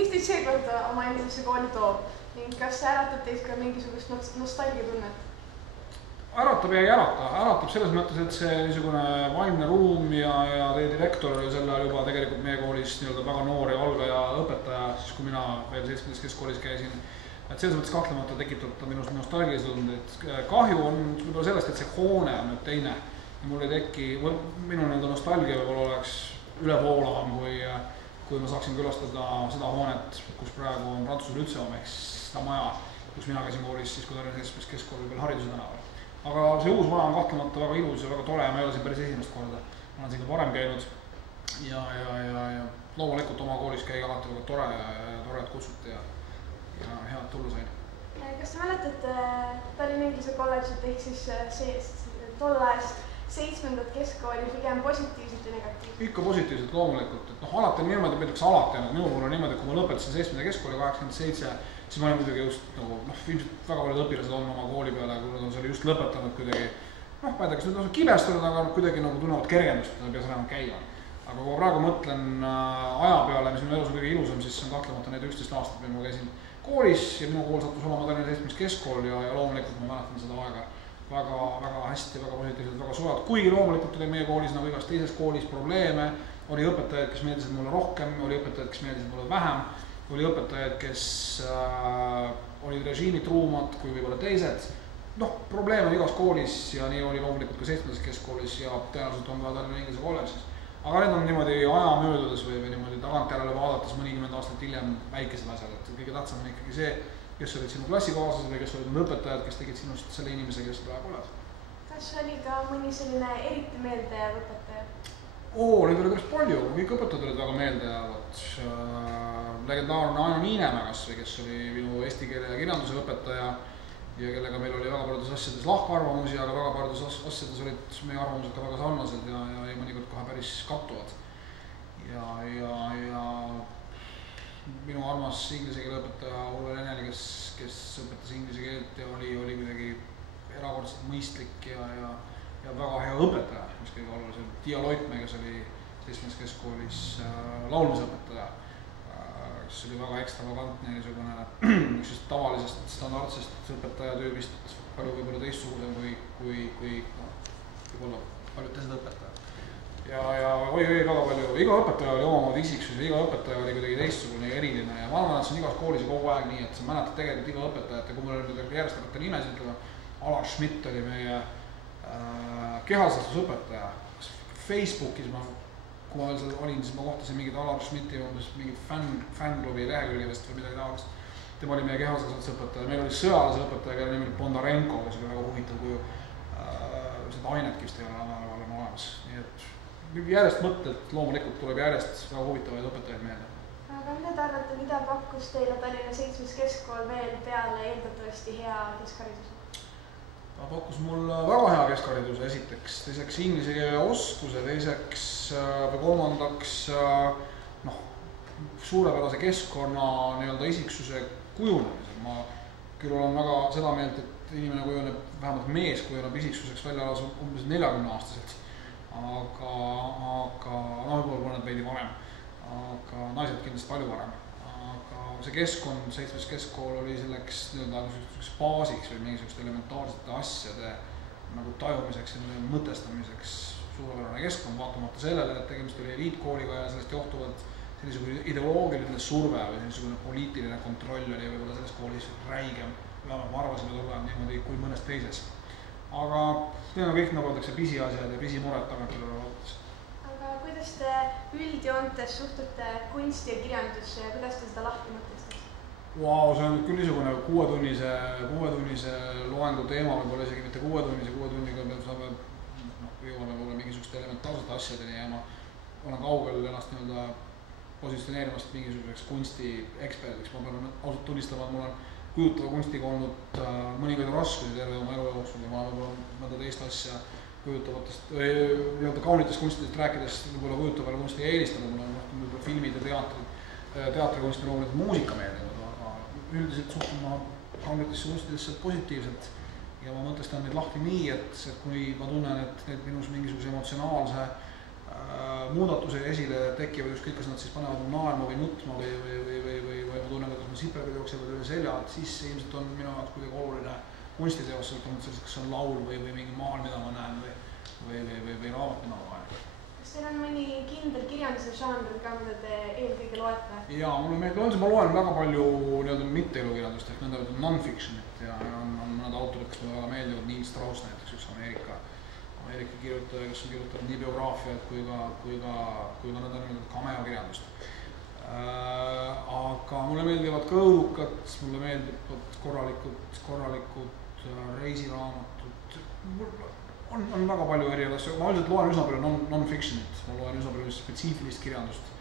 mis teid seekord oma endisesse kooli toob ning kas see äratab teis ka mingisugust nostalgiatunnet? Äratab ja ei äratab selles mõttes, et see niisugune vaimne ruum ja teie direktor oli sel ajal juba tegelikult meie koolis väga noor ja algaja õpetaja, siis kui mina veel 7. keskkoolis käisin. Et selles mõttes kahtlemata tekitab ta minust nostalgilisi tundeid. Kahju on võib-olla sellest, et see hoone on nüüd teine. Mul ei teki, minu nostalgia võib-olla oleks ülevoolavam, kui ma saaksin külastada seda hoonet, kus praegu on Prantsuse Lütseum, ehk seda maja, kus mina käisin koolis, siis kui Tallinna 7. keskkool veel Hariduse tänaval. Aga see uus maja on kahtlemata väga ilus ja väga tore ja ma ei ole siin päris esimest korda. Ma olen siin ka varem käinud ja loomulikult oma koolis käi alati väga tore et kutsuti ja head tulla sain. Kas te mäletate Tallinna Inglise kolledžit ehk siis tol ajast 7. keskkooli pigem positiivselt ja negatiivselt? Ikka positiivselt loomulikult. Alati on niimoodi, et mõtleks alati, minu puhul on niimoodi, et kui ma lõpetasin 7. keskkooli 87, siis ma olin muidugi just ilmselt väga paljud õpilased on oma kooli peale, kui nad on selle just lõpetanud kuidagi, ma ei tea, kas nad on kibestunud, aga kuidagi tunnevad kergendust, et nad peas enam käima. Aga kui ma praegu mõtlen aja peale, mis minu elus on kõige ilusam, siis on kahtlemata need 11 aastat, mil ma käisin koolis ja minu kool sattus olema Tallinna 7. keskkool ja loomulikult ma mäletan seda aega väga hästi, väga positiivselt, väga sujad. Kuigi loomulikult oli meie koolis nagu igas teises koolis probleeme, oli õpetajaid, kes meeldisid mulle rohkem, oli õpetajaid, kes meeldisid mulle vähem, oli õpetajaid, kes olid režiimid ruumad kui võib-olla teised. Probleem on igas koolis ja nii oli loomulikult ka 7. keskkoolis ja tõenäoliselt on ka Tallinna Inglise kolledžis. Aga need on niimoodi aja möödudes või niimoodi tagantjärele vaadates mõnikümmend aastat hiljem väikesed asjad, et kõige tähtsam on ikkagi see, kes olid sinu klassikaaslased või kes olid õpetajad, kes tegid sinust selle inimese, kes praegu oled. Kas oli ka mõni selline eriti meeldejääv õpetaja? Neid oli päris palju, kõik õpetajad olid väga meeldejäävad. Legendaarne Aino Niinemäe kasvõi, kes oli minu eesti keele ja kirjanduse õpetaja ja kellega meil oli väga paljudes asjades lahkarvamusi, aga väga paljudes asjades olid meie arvamused ka väga sarnased ja mõnikord kohe päris kattuvad. Ja minu armas inglise keele õpetaja Ulle Leneli, kes õpetas inglise keelt ja oli kuidagi erakordselt mõistlik ja väga hea õpetaja, mis kõige olulisem. Tiia Loitmäe, kes oli 7. keskkoolis laulmisõpetaja, kes oli väga ekstravagantne niisugune tavalisest standardsest õpetaja tüübist palju võib-olla teistsugusem kui võib-olla paljud teised õpetajad. Ja väga palju, iga õpetaja oli omamoodi isiksus ja iga õpetaja oli kuidagi teistsugune ja eriline ja ma arvan, et see on igas koolis kogu aeg nii, et sa mäletad tegelikult iga õpetajat ja kui mul oli järjest hakata nimesid ütlema, Alar Schmidt oli meie kehastusõpetaja. Facebookis kui ma veel seal olin, siis ma kohtasin mingid Alar Schmidti mingid fänklubi lehekülgedest või midagi taolist. Tema oli meie kehastusõpetaja. Meil oli sõjalase õpetaja, kelle nimi oli Bondarenko, kes oli väga huvitav kuju. Seda ainetki vist ei ole enam olemas. Nii et järjest mõtled, loomulikult tuleb järjest väga huvitavaid õpetajaid meelde. Aga mida te arvate, mida pakkus teile Tallinna 7. keskkool veel peale eeldatavasti hea keskhariduse? Ta pakkus mul väga hea keskhariduse esiteks, teiseks inglise keele oskuse, teiseks või kolmandaks suurepärase keskkonna isiksuse kujunemisel. Ma küll olen väga seda meelt, et inimene kujuneb, vähemalt mees kujuneb isiksuseks välja umbes 40-aastaselt, aga võib-olla pole need veidi varem, aga naised kindlasti palju varem. See keskkond, 7. keskkool oli selleks baasiks või mingisugust elementaarsete asjade tajumiseks ja mõtestamiseks suurepärane keskkond, vaatamata sellele, et tegemist oli eliitkooliga ja sellest johtuvalt sellisugune ideoloogiline surve või sellisugune poliitiline kontroll oli võib-olla selles koolis räigem. Ma arvasin, et olen niimoodi kui mõnes teises. Aga need on kõik nagu pisiasjad ja pisimured tagantjärele vaadates. Aga kuidas te üldjoontes suhtute kunsti ja kirjandusse ja kuidas te seda lahti mõtestate? See on küll niisugune 6-tunnise loengu teema, võib-olla isegi mitte 6-tunnise, 6 tunniga me saame jõuame võib-olla mingisuguste elementaarsete asjadeni ja ma olen kaugel ennast positsioneerimast mingisuguseks kunstieksperdiks. Ma pean ausalt tunnistama, et mul on kujutava kunstiga olnud mõningaid raskusi terve oma elu jooksul ja ma võib-olla mõnda teist asja kujutavatest või kaunitest kunstidest rääkides võib-olla kujutavale kunsti eelistada, mul on filmid ja teatrikunst ja loomulikult muusika meeldinud, aga üldiselt suhtun ma kaunitesse kunstidesse positiivselt ja ma mõtestan neid lahti nii, et kui ma tunnen, et minus mingisuguse emotsionaalse muudatuse esile tekivad, ükskõik kas nad siis panevad naerma või nutma või ma tunnen, kuidas ma sipergad jooksevad üle selja, et siis ilmselt on minu jaoks kuidagi oluline kunstiteos, sõltumata sellest, kas see on laul või mingi maal, mida ma näen või raamat, mida ma loen. Kas teil on mõni kindel kirjanduse žanr ka, mida te eelkõige loete? Jaa, mulle meeldib, ma loen väga palju mitte-elukirjandust ehk nõnda non-fictionit ja on mõned autorid, kes mulle väga meeldivad, Neil Strauss näiteks, üks Ameerika kirjutaja, kes on kirjutanud nii biograafiat kui ka nõnda cameo-kirjandust. Aga mulle meeldivad ka õudukad, mulle meeldivad korralikud reisiraamatud, on väga palju erinevaid, ma üldiselt loen üsna palju non-fictionit, ma loen üsna palju spetsiifilist kirjandust,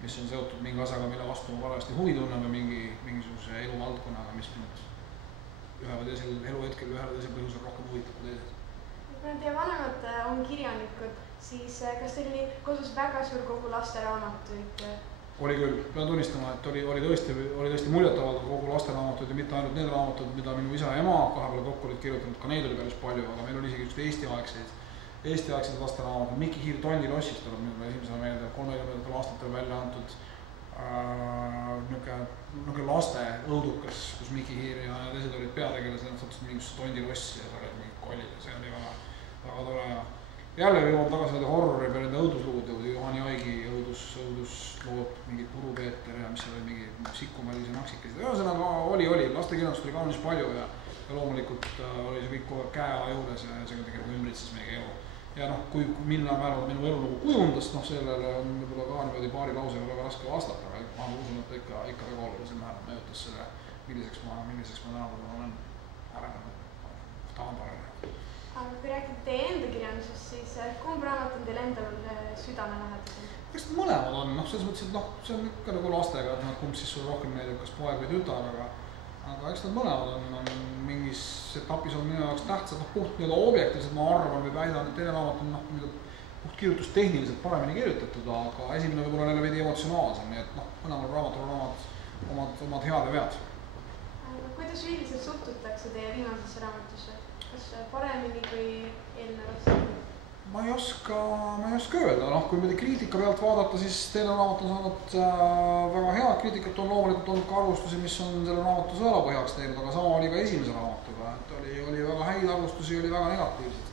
mis on seotud mingi asjaga, mille vastu ma parajasti huvi tunnen või mingisuguse eluvaldkonnaga, mis mind ühe või teisel eluhetkel ühel või teisel põhjusel rohkem huvitab kui teised. Kuna teie vanemad on kirjanikud, siis kas teil oli kodus väga suur kogu lasteraamatuid? Oli küll, pean tunnistama, et oli tõesti muljetavaldav kogu lasteraamatuid ja mitte ainult need raamatud, mida minu isa ja ema kahe peale kokku olid kirjutanud, ka neid oli päris palju, aga meil oli isegi Eesti-aegseid lasteraamatud. Mikki Hiir Tonni lossist tuleb nüüd esimesena meelde, 30. aastatel välja antud niisugune laste õudukas, kus Mikki Hiir ja teised olid peategelased, nad sattusid mingisse Tonni lossi ja seal olid mingid kollid ja see oli väga tore. Jälle jõuab tagasi nende horrori peale, nende õuduslugude, Juhani Aigi õuduslood, mingid Purupeeter ja mis seal oli, mingi Sikumalise Naksikesed. Ühesõnaga oli, lastekirjandust oli kaunis palju ja loomulikult oli see kõik kogu aeg käeala juures ja see tegelikult ümbritses meie elu. Ja kui mille määral minu elu nagu kujundas, sellele on võib-olla ka niimoodi paari lausega väga raske vastata, aga ma usun, et ikka väga olulisel määral mõjutas selle, milliseks ma tänapäeval olen arenenud, tahan arenenud. Aga kui räägite teie enda kirjandusest, siis kumb raamat on teil endal südamelähedasem? Eks mõlemad on, selles mõttes, et see on ikka nagu lastega, et kumb siis sulle rohkem meeldib, kas poeg või tütar, aga eks nad mõlemad on mingis etapis on minu jaoks tähtsad, puht objektiivselt ma arvan või väidan, et teine raamat on puht kirjutustehniliselt paremini kirjutatud, aga esimene võib-olla neile veidi emotsionaalsem, nii et mõlemal raamatul on omad head ja vead. Kuidas üldiselt suhtutakse teie viimasesse raamatusse? Kas paremini kui eelnevast? Ma ei oska öelda, kui mõnda kriitika pealt vaadata, siis teine raamat on saanud väga head kriitikat, on loomulikult olnud ka arvustusi, mis on selle raamatu sõelapõhjaks teinud, aga sama oli ka esimese raamatuga, et oli väga häid arvustusi, oli väga negatiivsed.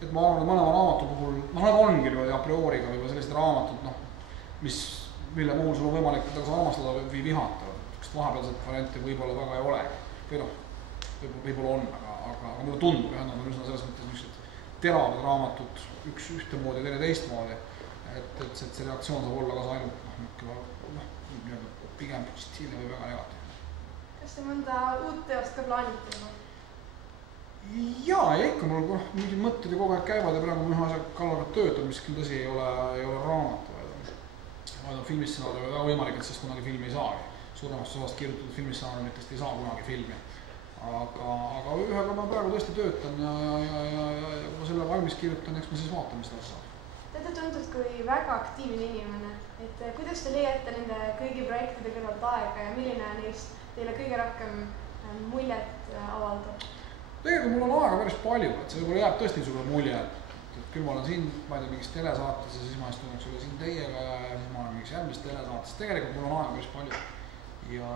Et ma arvan, et mõlema raamatu puhul, need ongi niimoodi a prioriga või sellised raamatud, mille puhul sul on võimalik kas armastada või vihata, sest vahepealset varianti võib-olla väga ei ole, või võib-olla on, aga mulle tundub, et nad on üsna selles mõttes niisugused teravad raamatud, üks ühtemoodi ja teine teistmoodi, et see reaktsioon saab olla kas ainult pigem positiivne või väga negatiivne. Kas te mõnda uut teost ka plaanite juba? Jaa, ja ikka mul mingid mõtted ju kogu aeg käivad ja praegu ma ühe asja kallal töötan, mis küll tõsi ei ole raamat, vaid on filmistsenaarium ja väga võimalik, et sellest kunagi filmi ei saagi. Suuremast osast kirjutatud filmistsenaariumitest ei saa kunagi filmi. Aga ühega ma praegu tõesti töötan ja kui ma selle valmis kirjutan, eks ma siis vaatan, mis ta saab. Te olete tuntud kui väga aktiivne inimene, et kuidas te leiate nende kõigi projektide kõrvalt aega ja milline neist teile kõige rohkem muljet avaldab? Tegelikult mul on aega päris palju, et see võib-olla jääb tõesti niisugune mulje, et küll ma olen siin, ma ei tea, mingis telesaates ja siis ma istun siin teiega ja siis ma olen mingis järgmises telesaates. Tegelikult mul on aega päris palju. Ja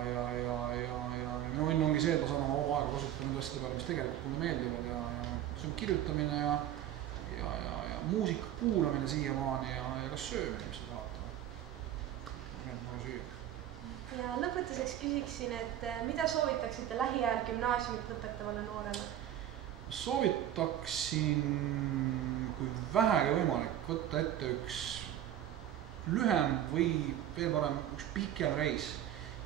minu õnn ongi see, et ma saan oma vaba aega kasutada nende asjade peale, mis tegelikult mulle meeldivad ja see on kirjutamine ja muusika kuulamine siiamaani ja ka söömine, mis te saate. Need ma süüa. Ja lõpetuseks küsiksin, et mida soovitaksite lähiajal gümnaasiumit lõpetavale noorele? Soovitaksin, kui vähegi võimalik, võtta ette üks lühem või veel parem üks pikem reis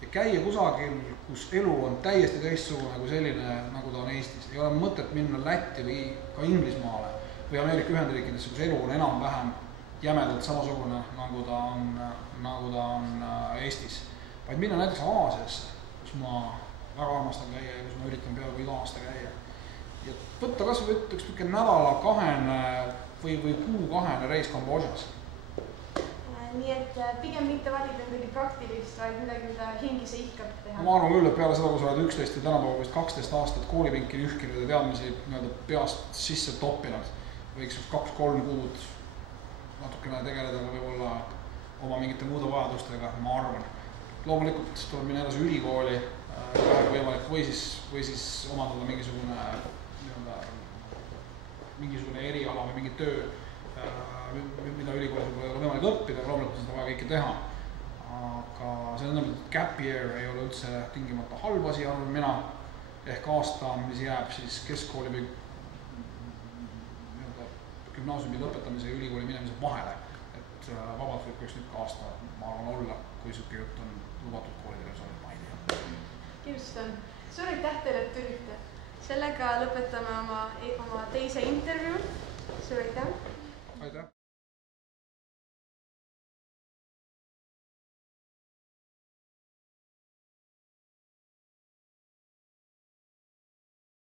ja käia kusagil, kus elu on täiesti teistsugune kui selline, nagu ta on Eestis. Ei ole mõtet minna Lätti või ka Inglismaale või Ameerika Ühendriikidesse, kus elu on enam-vähem jämedalt samasugune, nagu ta on Eestis. Vaid minna näiteks Aasiasse, kus ma väga armastan käia ja kus ma üritan peaaegu iga aasta käia. Ja võtta kas või üks nädala kahene või kuu kahene reis Kambodžas. Nii et pigem mitte valida midagi praktilist, vaid midagi, mida hingise ihkab teha. Ma arvan küll, et peale seda, kui sa oled 11 ja tänapäeva vist 12 aastat koolipinki nühkinud ja teadmisi peast sisse toppinud, võiks 2-3 kuud natukene tegeleda ka võib-olla oma mingite muude vajadustega, ma arvan. Loomulikult tuleb minna edasi ülikooli, vähegi võimalik, või siis omandada mingisugune eriala või mingi töö, mida ülikoolis võib-olla ei ole võimalik õppida, loomulikult seda vaja kõike teha. Aga see on gap year ei ole üldse tingimata halb asi, arvan mina, ehk aasta, mis jääb siis keskkooli või gümnaasiumi lõpetamise ja ülikooli minemise vahele. Et vabalt võib üks nüüd ka aasta, ma arvan, olla, kui siuke jutt on lubatud koolidele, ma ei tea. Kindlasti on. Suur aitäh teile, et tulite. Sellega lõpetame oma teise intervjuu. Suur aitäh. Aitäh.